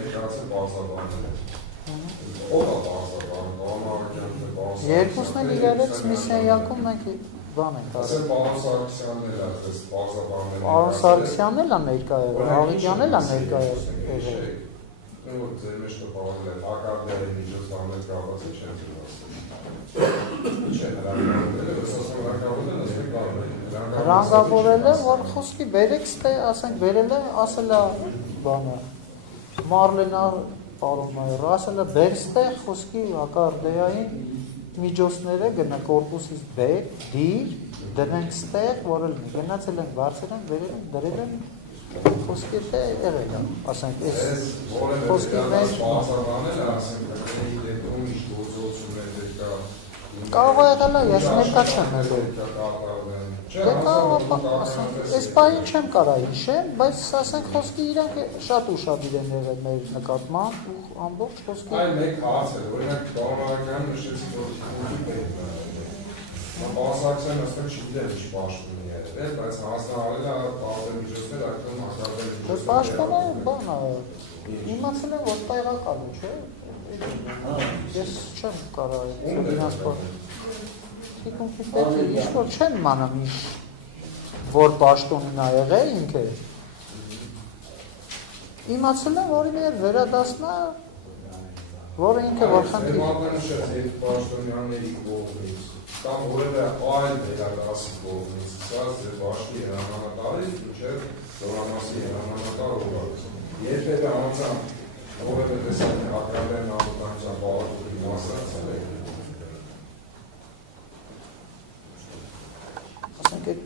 ներկայացել բարձրաբանները։ Ո՞վ է բարձրաբանը, Կանարակյանն է բարձրաբանը։ Երկուսն էլ իրարից մի սենյակում մենք բան ենք արել։ Ասել Պարոն Սարգսյանն էլ է այս բարձրաբանները։ Պարոն Սարգսյանն էլ է ներկա եղել, Աղիկյանն էլ է ներկա եղել։ Որ ձեր մեջ տպավորել է ակարդիայի միջոցառումներ կապված չեն զգացել։ Հրանգավորել է, որ խոսքի բերեք ստե, ասենք բերել է, ասել է բանը, Մարլենա պարոնները, ասել է բեր ստե խոսքի ակարդիային միջոցները գնա կորպուսից բեր, դիր, դնենք ստեղ, որ էլ գնացել են, բարձր են, բերել են, դրել են, խոսքի թե եղել է, ասենք, այս խոսքի մեջ կարող է եղել է, ես ներկա չեմ եղել։ Դե կարող այս պահին չեմ կարա հիշեմ, բայց ասենք խոսքի իրանք շատ ուշադիր են եղել մեր նկատմամբ ու ամբողջ խոսքի։ Այլ մեկ հաց է, օրինակ Կանարակյանը նշեցի, որ խոսքի պետք է։ Բասակցային ասենք չգիտեմ ինչ պաշտոնի է, բայց հանձնարարել է տարբեր միջոցներ այդքան հակարդել։ Պաշտոնը բան է, իմացել եմ, որ տեղական է, չէ՞։ Ես չեմ կարա դինասպոր։ Թիկունքի պետք է ինչ-որ չեն մանում ինչ, որ պաշտոնին ա եղել ինքը։ Իմացել եմ, որ իներ վերադասնա, որը ինքը որ խնդիր։ Մատնշեց այդ պաշտոնյանների կողմից, կամ որևէ այլ վերադասի կողմից, սա ձեր բաշտի հրամանակարից, մինչև զորամասի հրամանակարով։ Երբևէ անձամբ որևէ տեսակի հակարդային անվտանգության բաղադրի մասնակցել եք։ Ասենք այդ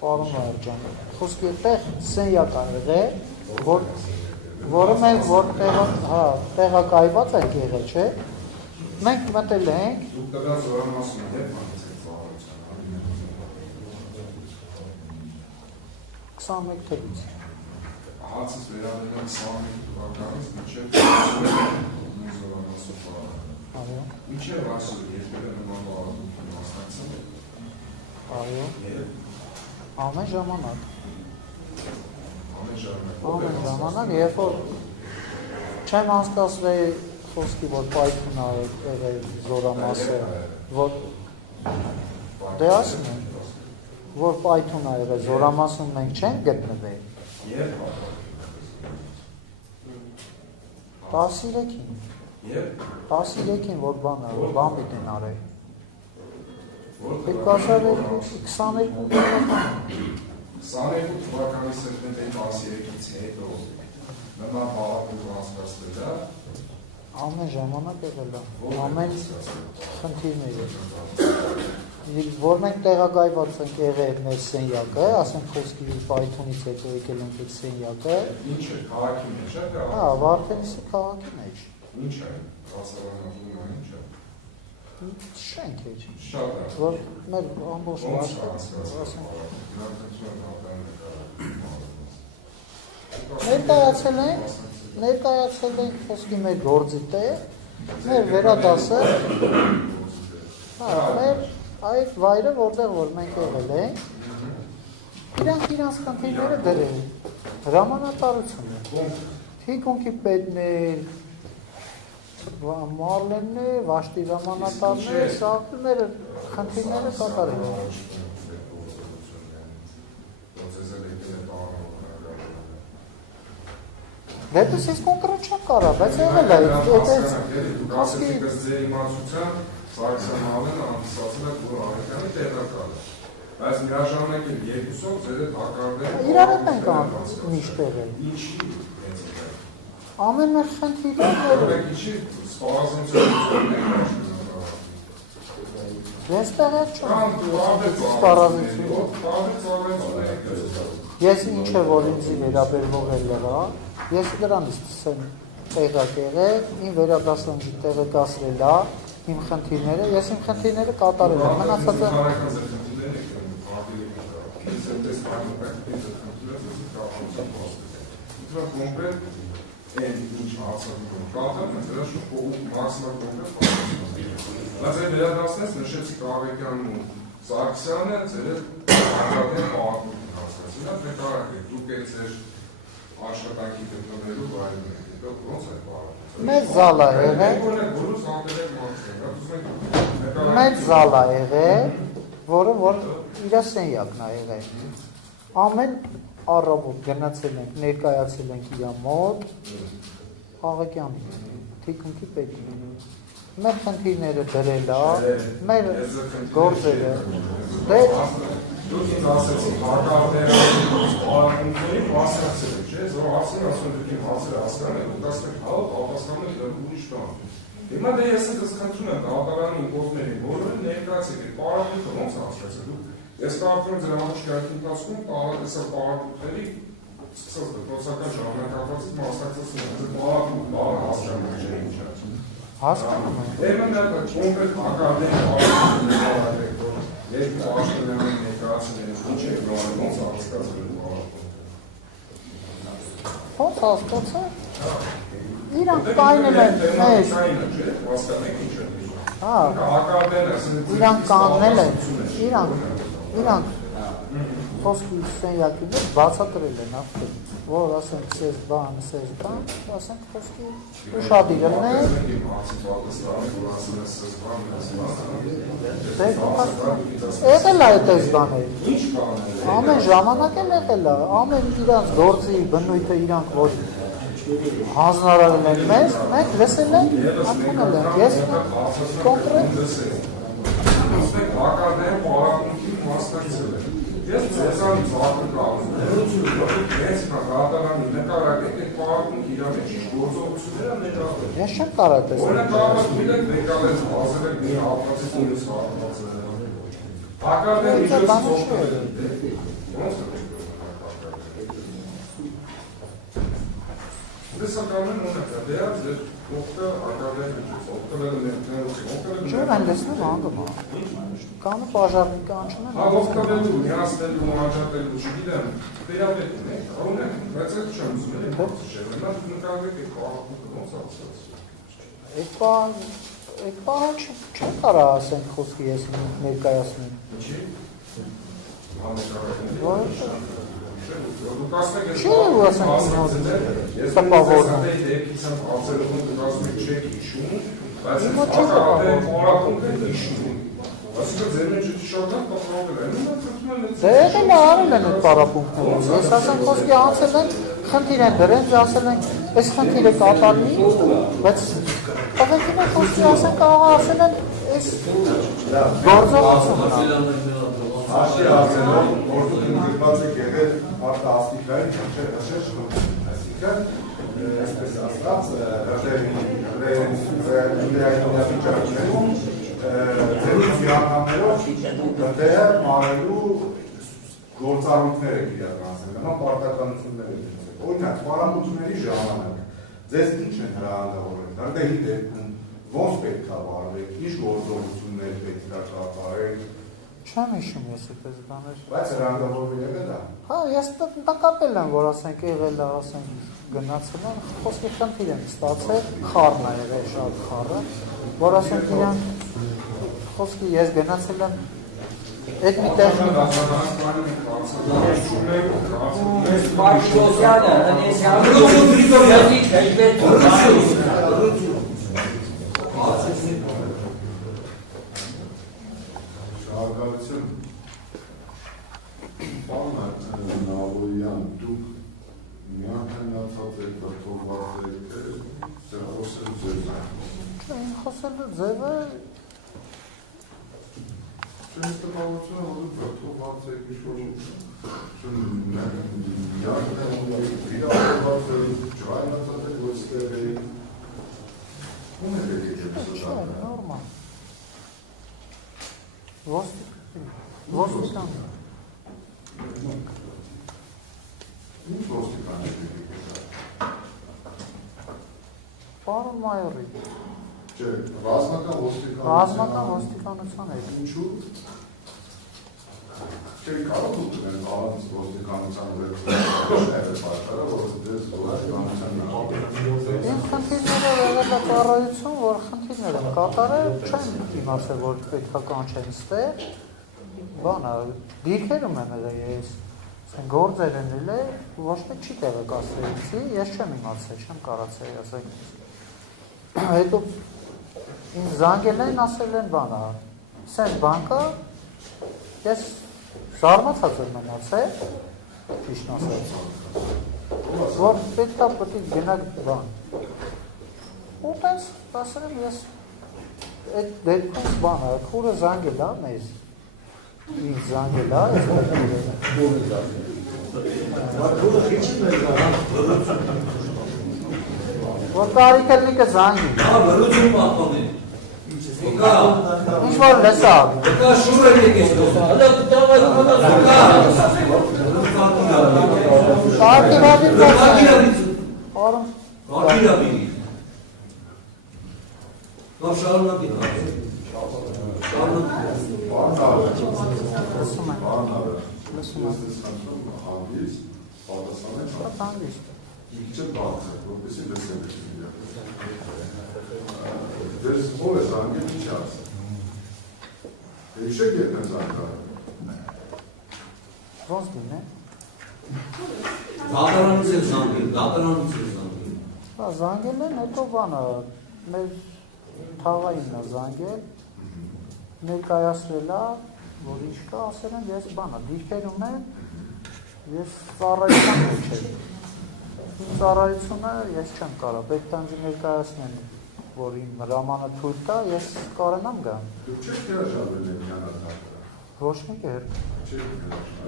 պարոն Վարդան, խոսքի այդտեղ սենյակ ա եղել, որը մենք որ տեղակայված ենք եղել, չէ՞։ Մենք մտել ենք։ Դուք տվյալ զորամասում եք մտածել ծառայության։ 21 թվականից։ Հացից վերադել են 21 թվականից մինչև զորամասում ծառայել։ Այո։ Ինչե՞ ասում երբևէ նման բաղադրություն մասնակցել եք։ Այո։ Ամեն ժամանակ։ Ամեն ժամանակ, երբ որ չեմ անցկացրել խոսքի, որ պայթուն ա եղել զորամասը, որ դե ասում եմ, որ պայթուն ա եղել զորամասում մենք չենք գտնվել։ 13-ին։ 13-ին, որ բան պիտին արել։ 2022 թվականի սեպտեմբերի 13-ից հետո նման բաղադրություն անցկացվել է։ Ամեն ժամանակ եղել է, ամեն խնդիրները։ Որ մենք տեղակայված ենք եղել մեր սենյակը, ասենք խոսքի պայթունից հետո եկել ենք այդ սենյակը։ Ինչ է, քաղաքի մեջ է։ Հա, Վարդենիսի քաղաքի մեջ։ Ինչ է, հասարակական ինչ է։ Շենք է։ Շատ է։ Որ մեր ամբողջ ներկայացել ենք խոսքի մեր գործի տեղ, մեր վերադասը, մեր այդ վայրը, որտեղ որ մենք եղել ենք, իրանք իրանց խնդիրները դրել, հրամանատարությունը, թիկունքի պետներ, Մարլեններ, Վաշտի հրամանատարներ, սաղբները խնդիրները կատարել են։ Դեպս ես կոնկրետ չեմ կարա, բայց եղել է, խոսքի ձեր իմացության Սարգսյան Ալենը անցկացել է որ Աղիկյանի տեղակալ է, բայց միաժամանակ երկուսով ձեր հետ հակարդել իրար հետ ենք միշտ եղել։ Ինչի Ամեն մեր խնդիրը ինչի սպառազինություն ես տեղակ չեմ սպառազինություն։ Ես ինչ է որ ինձի վերաբերվող է լրա, ես դրանից եմ տեղակ եղել, իմ վերադասանքի տեղեկացրել է, իմ խնդիրները, ես իմ խնդիրները կատարել եմ, մնացածը ինչ հարցակում կատեմ, դրա շուտ մաքսիմալ կոնկրետ բայց այդ վերադասնես նշեցիք Աղիկյանն ու Սարգսյանը ձեր հակադեմ պահակություն հասկացին, դուք եք ձեր աշխատանքի գտնվելու վայրն է, ոնց է պարապում։ Մեծ զալ է եղել։ Մեծ զալ է եղել, որը որ իր սենյակն է եղել։ Ամեն առավոտ գնացել ենք, ներկայացել ենք իր մոտ, աղեկյան թիկունքի պետին։ Մեր խնդիրները դրել է, մեր գործերը։ Դուք ինձ ասեցիք, հարկավները պարապունքների մասնակցել եք, չէ՞, որ ասում դուք իմ հարցերը հասկանում եք, դուք ասեք հա, պատասխանում եք ուրիշ բան։ Հիմա դե ես ես խնդրում եմ դատարանի գործներին, բոլորը ներկայացեք, այդ պարապունքը ոնց հասկացել դուք։ Ես կարծում եմ ձեր համաշխարհի ընթացքում տարածքսա պարապունքների սկսած դպրոցական ժամանակահատվածից մասնակցեցին, այդ պարապունք բառը հասկանում եք, չէ՞ ինչ է։ Հասկանում եմ։ Ուրեմն դա կոնկրետ հարկավների պարապունքները Երբ աշխարհային ներկայացնելուց ինչ է գալու ոնց հասկացել ոնց հասկացա իրանք կայնել են մեզ հասկանեք ինչ է հա հակաբենը իրանք կաննել են իրանք խոսքի սենյակի մեջ բացատրել են արդեն որ ասենք սեզ բան ասենք խոսքի ուշադիրն է եղել է այդ բաները ամեն ժամանակ էլ եղել է ամեն իրանք գործի բնույթը իրանք որ հանձնարարել են մեզ մենք լսել ենք ընդունել ենք ես կոնկրետ հակաբեն պարապունքի մասնակցել եմ Ես ձեզանից ակնկալում եմ, ես դատարանի նկարագրեք այդ պարապմունքի իր մեջ ինչ գործողությունները ներառել։ Ես չեմ կարող տեսնել։ Օրինակ կարող եք վեկալես ասել եք մի հատվածից ինձ հատվածը։ Հակառակ միջոցով ոնց է։ Դեսականն ունեք, դեռ ձեր օգտը հակառակ միջոցով օգտվելու ներկայացում։ Չէ, այն լսնում անգամ։ Կանը բաժարնի կանչում են։ Հա օգտվելու, միացնելու, անջատելու, չգիտեմ, վերաբերվում եք, ունեք, բայց այդ չեմ ուզում եմ հարցշել, նա նկարագրեք այդ պարապմունքը ոնց ասած։ Այդ բանը չեմ կարող ասենք խոսքի ես ներկայացնեմ։ Ինչի՞։ Աննկարագրեք։ Դուք ասեք Չի ու ասենք ես դեպքից եմ ասելու դուք ասում եք չեք հիշում, բայց հակառակ պարապմունքը հիշում։ Այսինքն ձեր մեջ շոկան կապրոբել են, Դե եղել է արել են այդ պարապունքները, ես ասենք խոսքի անցել են, խնդիր են դրել, ասել են, այս խնդիրը կատարնի, բայց աղեկինը խոսքի ասենք աղա ասել են, այս գործողությունն Հաշտի ասելով, որ դուք ընդգրկված եք եղել արտահասթիկային այսինքն, այսպես ասած, ռեայնիավիճակներում ձերից իրականներով դեպը մարելու գործառույթներ եք իրականացել, նման պարտականություններ եք ունեցել։ Օրինակ, պարապմունքների ժամանակ ձեզ ինչ են հրահանգավորել, դեպի դեպքում ոնց պետք է վարվեք, ինչ գործողություններ պետք է կատարեք։ Չեմ հիշում ես այդպես բաներ։ Բայց հրանգավորվել եղել է։ Հա, ես նկատել եմ, որ ասենք եղել է, ասենք գնացել են, խոսքի խնդիր են ստացել, խառն է եղել շատ խառը, որ ասենք իրան խոսքի ես գնացել եմ այդ մի տեղ Շահագարություն Պարոն Նավոյան, դուք միանհայնացած եք, վրդովված եք, խոսել ձեզ Իմ խոսելու ձևը Չենց տպավորությունը, որ դուք վրդովված եք, ինչ-որ վիրավորված եք, ջայնացած եք, որ ստեղ եք Ում եք եկել չէ, նորմալ Ոստիկան Ինչ ոստիկան եք եկել Պարոն մայորի Չէ, ռազմական ոստիկանության եք Ինչու՞։ Չէ, կարող եք առանց ոստիկանության վերցնել պատճառը, որ դες ոստիկանության Իմ խնդիրները եղել է ծառայություն, որ խնդիրներ եմ կատարել, չեմ իմացել, որ պետք է կանչեն ստեղ, բանը, դիրքերում եմ եղել ես, Գործեր են էլ ոչ մեկ չի տեղեկացրեցի, ես չեմ իմացել, չեմ կարացել ասել։ Հետո ինձ զանգել են, ասել են բանա, սենց բանկա, ես զարմացած եմ մնացել, ճիշտ ասած, որ պետքա պետք գնաք բան։ Ու տես, ասել եմ ես, այդ դեպքում բանա, քուրը զանգել է մեզ, ինձ զանգել է, ես որ տարիք էլ նիկը զանգի։ Վրություն պահպանի։ Ինչ որ լսավ։ Կա շուր էլ եկես դոսա։ Տարիք վադին արում։ Ակիրա բինի։ Կամ շարունակի։ Լսում եմ։ Լսում եմ։ Պատանդիստ։ Իչը բարձր, որպեսի լսել եք դες ով է զանգել ինչ ասել։ Իշեք երբ են զանգարը։ Ոնց դին է։ Դատարանից է զանգել, դատարանից է զանգել։ Հա զանգել են, հետո բանը մեր թաղային է զանգել, ներկայացրել է, որ ինչ կա, ասել են ես բանը դիրքերում եմ, ես ծառայության մեջ եմ։ Իմ ծառայությունը ես չեմ կարա, պետք է ինձ ներկայացնեն, որ իմ հրամանը թույլ տա, ես կարենամ գամ։ Դուք չեք հրաժարվել ներկանատակը։ Ոչ մի կերպ։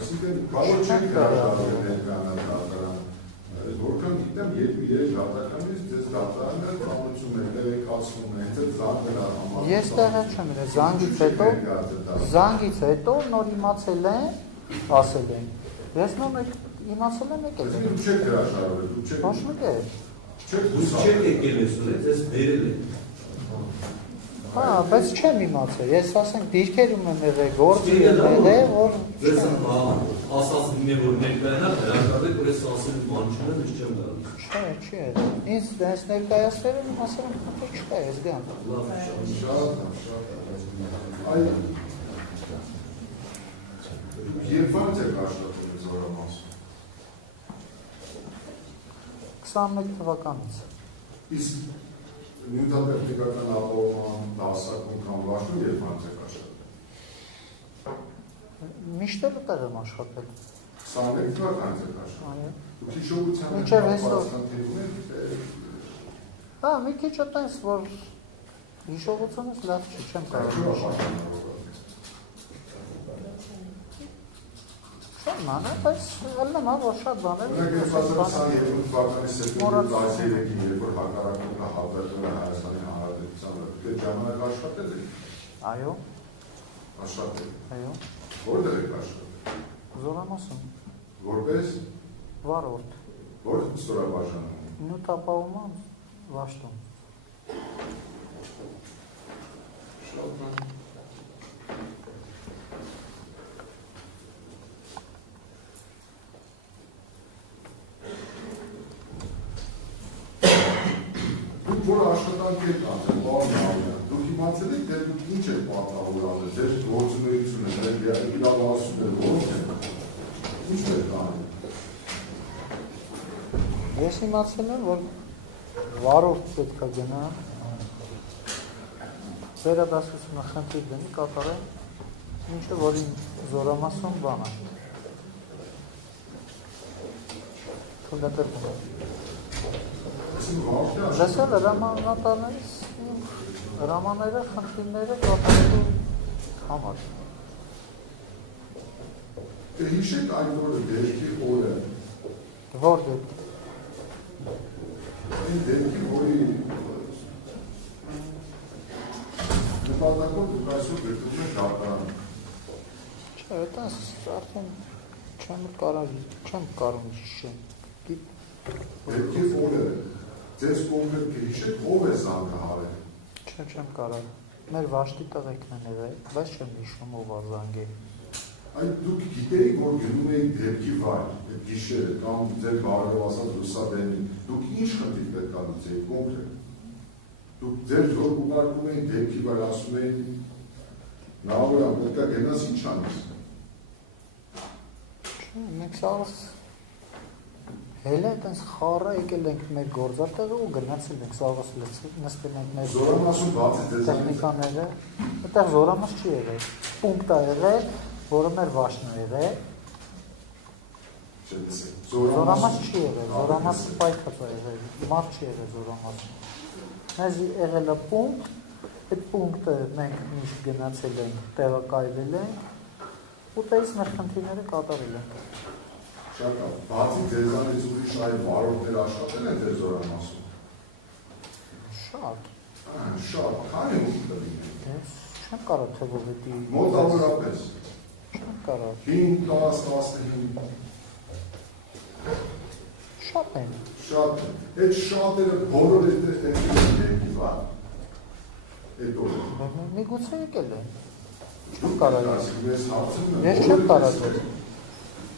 Այսինքն կարող չեք հրաժարվել ներկանատակը։ Որքան գիտեմ, երբ իրեք դատականից ձեզ դատարանը ծանոթում եք ասում եք, ձեզ զանգել համար։ Ես տեղը չեմ իրել, զանգից հետո նոր իմացել են, ասել են։ Ես նոր իմացել եմ եկել եմ։ Դուք չեք հրաժարվել, դուք չեք։ Ոչ մի կերպ։ Դուք չեք եկել ես ու ձեզ բերել են։ Հա, բայց չեմ իմացել, ես ասենք դիրքերում եմ եղել, գործի եմ եղել, որ Ձեզ ասած լինի, որ ներկայանալ, հրաժարվել, որ ես ասել բան չունեմ, ես չեմ գալու։ Չէ, չի եղել։ Ինձ դες ներկայացրել են, ասել եմ, խնդիր չկա, ես գամ։ Շատ։ Այ երբ եք աշխատում Զորամասում։ 21 թվականից։ Իսկ նյութատեխնիկական ապահովման դասակում կամ վաշտում երբ եք աշխատում։ Միշտ էլ տեղ եմ աշխատել։ 21 թվականից եք աշխատում։ Այո։ Դուք հիշողության Մինչև այսօր։ Հա, մի քիչ այտենց, որ հիշողությունս լավ չի, չեմ կարող։ Չեմ մանա, բայց ելնեմ, որ շատ բաներ։ Ունեք 2022 թվականի սեպտեմբերի 13-ին, երբ որ հակառակորդը հարձակվում է Հայաստանի Հանրապետությանը, դուք ժամանակ աշխատել եք։ Այո, Աշխատել։ այո։ Որտեղ եք աշխատել։ Զորամասում, Որպես վարորդ, որ ստորաբաժանում։ նյութապահովման վաշտում։ Դուք որ աշխատանք եք անցել, բան անել, դուք իմացել եք, թե դուք ինչ եք պատահել անել, ձեր գործունեությունը, ձեր իրավասությունները ո՞րն են։ Ինչ եք անել։ Ես իմացել եմ, որ վարորդ պետք է գնա, վերադասությունը խնդիր դնի, կատարել, ինչը որ իմ զորամասում բան է։ Թուլդատերվում է։ Լսել հրամանատարներից հրամանները, խնդիրները կատարելու համար։ Հիշեք այն որը դեպքի օրը։ Որ դեպք։ Այն դեպքի որի նպատակով դուք այսօր գտնվում եք դատարանում։ Չէ, այտենց արդեն չեմ կարող հիշել։ Դեպքի օրը ձեզ կոնկրետ հիշեք ով է զանգահարել։ Չէ, չեմ կարող։ Մեր վաշտի տղեկն են եղել, բայց չեմ հիշում ով է զանգել։ Այդ դուք գիտեիք, որ գնում եք դեպքի վայր, այդ գիշերը կամ ձեր բարով ասած լուսաբերին, դուք ինչ խնդիր պետք է լուծեիք կոնկրետ։ Դուք ձեր որ ուղարկում եք դեպքի վայր, ասում եք նա որ պետք է գնաս ինչ անես։ Մենք սաղս հելը այդպես խառը եկել ենք մեր գործատեղը ու գնացել ենք սաղս նստել ենք մեր Զորամասում բացի ձեզ տեխնիկաները, այդտեղ զորամաս չի եղել, պունկտ է եղել, որը մեր վաշն է եղել, զորամաս չի եղել, զորամաս պայքած է եղել, մարդ չի եղել զորամաս, մեզ եղել է պունկտ, այդ պունկտը մենք միշտ գնացել ենք, տեղակայվել ենք ու տես մեր խնդիրները կատարել ենք։ Շատ լավ, բացի ձեզանից ուրիշ այլ վարորդներ աշխատել են ձեր զորամասում։ Շատ։ Շատ, քանի ուղիղ լինի։ Չեմ կարող թվովետի։ Մոտավորապես։ Չեմ կարող։ 5, 10, 15։ Շատ են։ Շատ։ Այդ շատերը բոլոր այդ բա։ Այդ օրը։ Միգուցե եկել են։ Չեմ կարող։ Ես հարցնում եմ։ Ես չեմ կարող։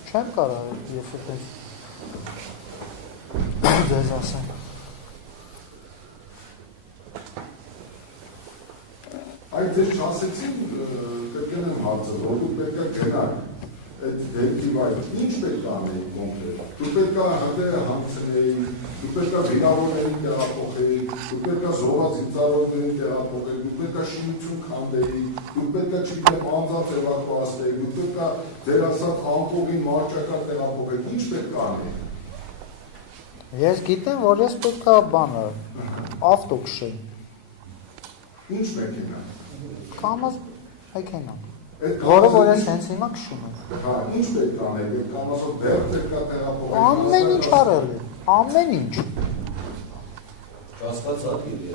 Չեմ կարող ես այդպես ձեզ ասեմ։ Այդ ձեզ չասեցին, կգնեմ հարցը, որ դուք պետք է գնաք այդ դեպքի վայր, ինչ պետք է անեիք կոնկրետ։ Դուք պետք է հատերը համցնեիք, դուք պետք է վիրավորներին տեղափոխեիք, դուք պետք է զոհված-ծառայողներին տեղափոխեիք, դուք պետք է շինություն քանդեիք, դուք պետք է չգիտեմ անձած էվակուացնեիք, դուք պետք է ձեր ասած ամփոփին մարջակա տեղափոխեիք, ինչ պետք է անեիք։ Ես գիտեմ, որ ես պետք է բանը ավտո քշեմ։ Ինչ մեքենա։ Կամազ մեքենա։ Որը որ ես հենց հիմա քշում եմ։ Հա, ինչ պետք է անեիք, այդ կամազով դեռ պետք է տեղափոխեիք։ Ամեն ինչ արել եմ, ամեն ինչ։ Կասկածա դիլի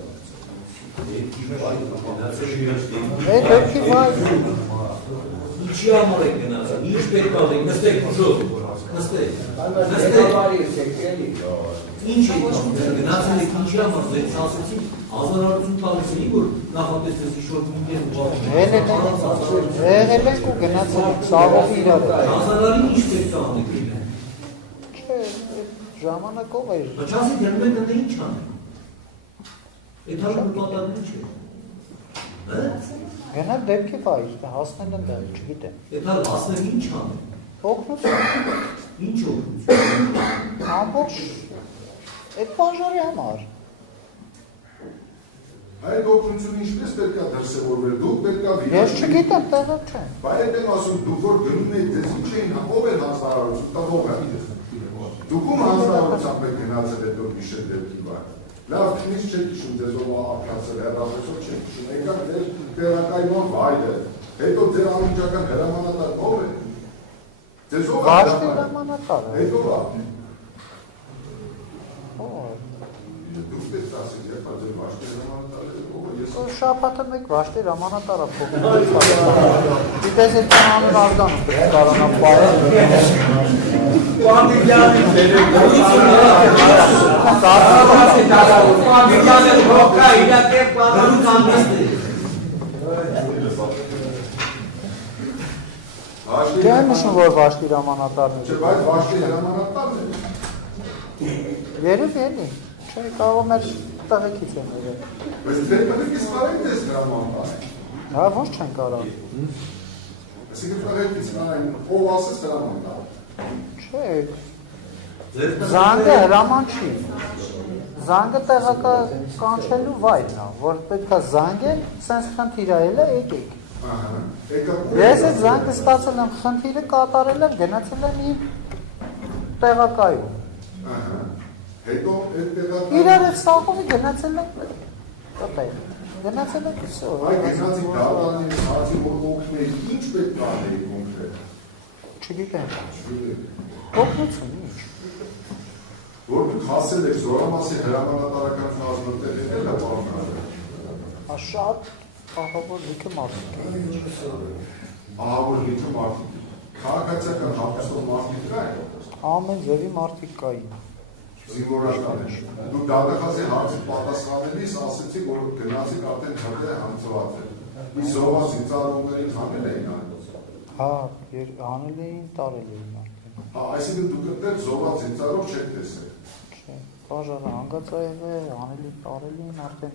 Երկի վայ գնացել իրենց Այդ դեպքի վայ։ Ինչի համար եք գնացել, ինչ պետք է եք, նստեք ուժով, նստեք, ինչ եք գնացել եք, ինչի համար ձեզ ասեցին, ազանարություն տալիս էի, որ նախատեսվեց ինչ-որ Եղել ենք ու գնացել ենք, սաղով իրար է։ Ազանարին ինչ պետք է անեք իրեն։ Չէ, ժամանակով էր։ Չասի դերում եք ընդ ինչ անեք։ Այդ հարում պատարն ինչ է։ Գնալ դեպքի վայր, հասնել են դեպ, չգիտեմ։ Այդ հարում հասնել ինչ անեք։ Օգնություն։ Ինչ օգնություն։ Ամբողջ այդ բաժարի համար։ Այդ օգնությունը ինչպես պետք է դրսևորվել, դուք պետք է վիրավորել։ Ես չգիտեմ, տեղը չեմ։ Բայց այդ եմ ասում, դուք որ գնում եք, դες ինչ էին, ով էր հանձնարարություն, տվող է։ Դուք ում հանձնարարությամբ եք գնացել այդ որ գիշեր դեպքի վայր։ Լավ, քնից չեք հիշում, ձեզ ով արկածել, հեռախոսով չեք հիշում, եկաք ձեր տեղակայման վայրը, հետո ձեր անմիջական հրամանատարն ով է։ Ձեզ ով է Վաշտի հրամանատարը։ Հետո ո՞վ է։ Ո՞վ։ Դուք պետք է ասեք, երբ ձեր վաշտի հրամանատարը ով է, ես Շաբաթը մեկ վաշտի հրամանատարը փոխում։ Դիտես այդ անուն արձանում կարողանամ բայել։ Չեմ նշում, որ վաշտի հրամանատարն Չէ, բայց վաշտի հրամանատարն է։ Երևի էլի, չէ, կարող մեր տղեկից են եղել։ Բայց ձեր տղեկից կարեք դες հրամանտար։ Հա, ոչ չեն կարող։ Այսինքն տղեկից կարային, ով ասես հրամանտար։ Չէ, զանգը հրաման չի։ Զանգը տեղականչելու վայրն է, որ պետք է զանգել, սենց խնդիրայել է, եկեք։ Ես այդ զանգը ստացել եմ, խնդիրը կատարել եմ, գնացել եմ իմ տեղակայում։ Հետո այդ տեղակայում Իրար և սաղովի գնացել եմ, կտել, գնացել եմ կսո։ Այդ գնացի դատանի, հացի որ օգնեի, ինչ պետք կանեի կոնկրետ։ Չգիտեմ, օգնություն, ինչ։ Որ դուք հասել եք զորամասի հրամանատարական կազմնտեղ եկել է պարոնակը։ Շատ ահավոր լիքը մարդիկ են։ Ահավոր լիքը մարդիկ։ Քաղաքացիական հապստով մարդիկ կա է։ Ամեն ձևի մարդիկ կային։ Զինվորական է։ Դուք դատախազի հարցի պատասխանելիս ասեցի, որ գնացիք արդեն հրդե հանցված է։ Զոհված ծառայողներին հանել էին այն։ Հա, հանել էին, տարել էին արդեն։ Հա, այսինքն դուք այդտեղ զոհված ծառայող չեք տեսել։ Չէ, բաժանը հանգած է եղել, հանել էին, տարել էին արդեն։